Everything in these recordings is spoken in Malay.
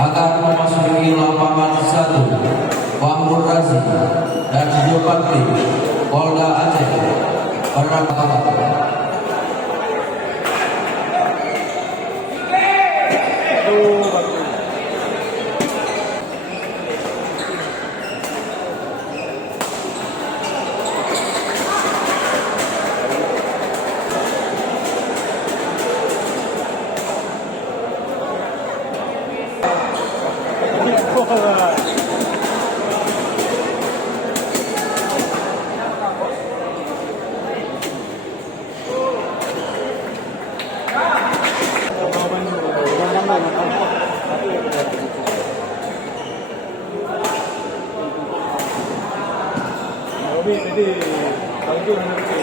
akan memasuki lapangan 1 Fahru Razi dan Jopati Polda Aceh Perak. Jadi kalau itu nanti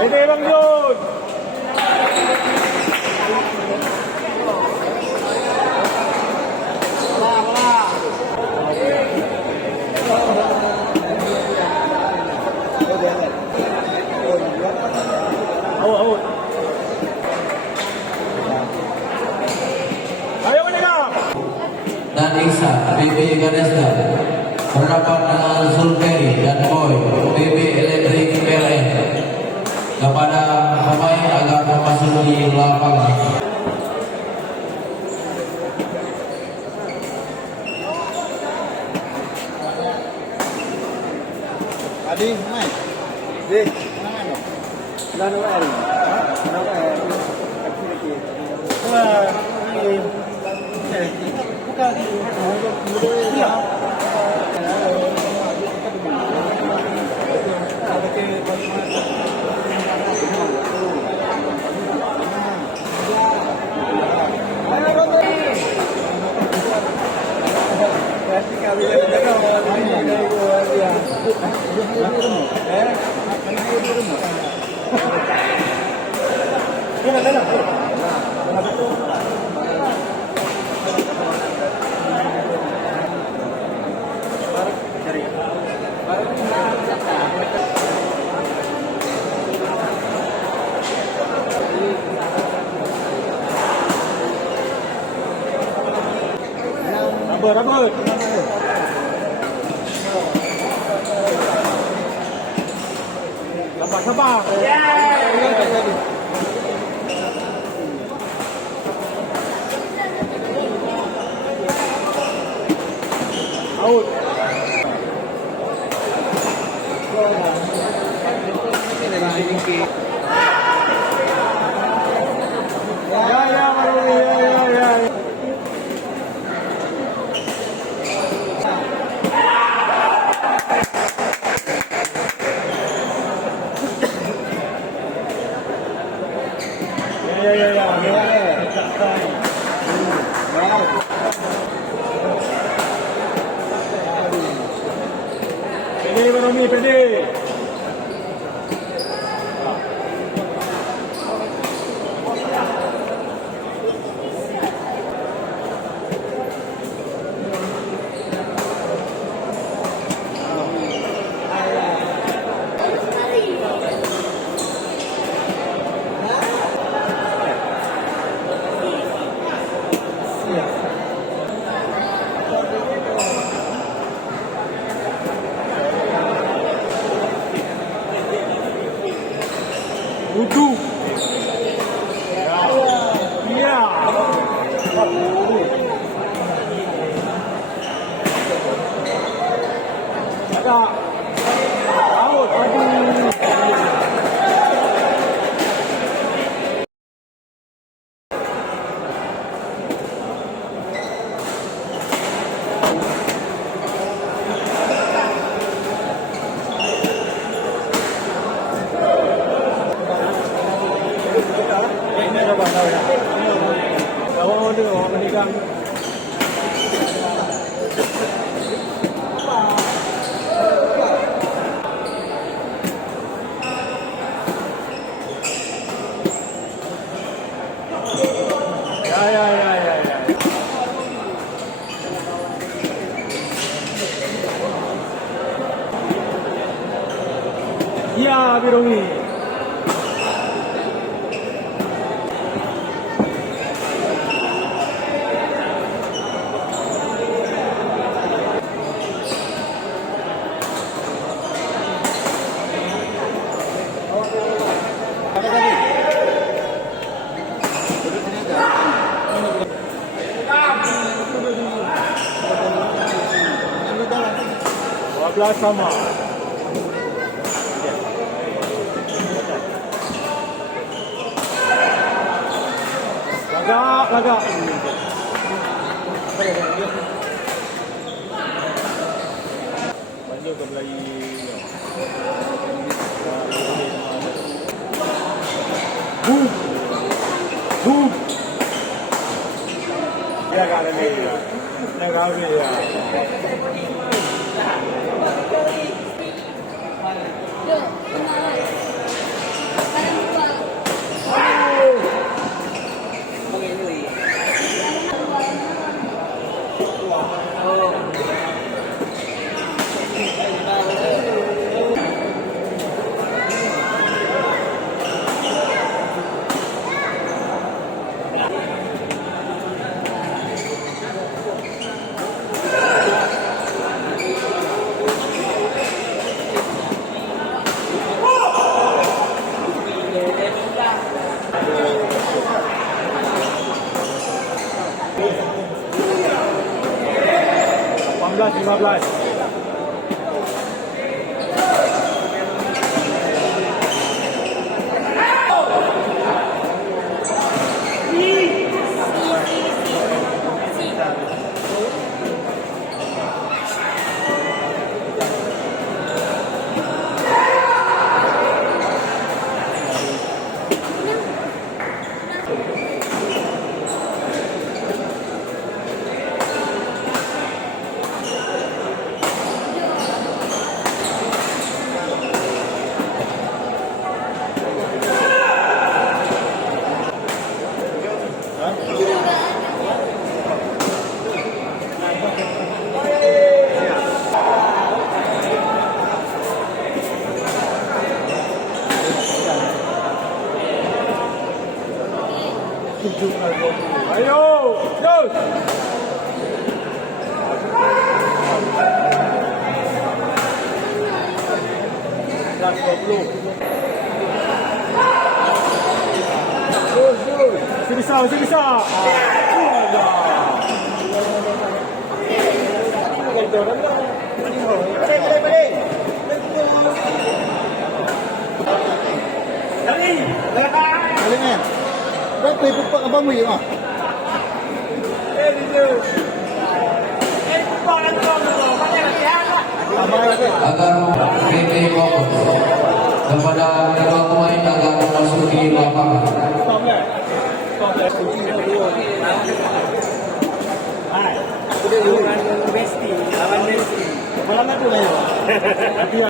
Ini Bang Jun. Ayo menikah. Dan Iksan PB Ganesta berhadapan dengan Zulkeri dan Boy PB Elektrik PLN. Kepada pemain agar memasuki lapangan. Adi, main. Di, mana dong? Lalu air. Lalu air. Wah, ini. Bukan. Iya. Rabut. Sabar. Out. Pede Baromi, pede. Wudhu. Agak. Out tadi. Ini apa tahu ya? Kalau dia orang menikah. Ya. Iya, Birungi. Belas sama. Lagak. Banyak ke belai. Boom. Ya kan ini. Negara dia. Lima belas. Ayo, terus. Kelas 20. Terus. Masih bisa. Kalian. Berapa pupak abang mu ya? Agar PT fokus kepada kedua pemain agar memasuki lapangan. Malam itu lah ya.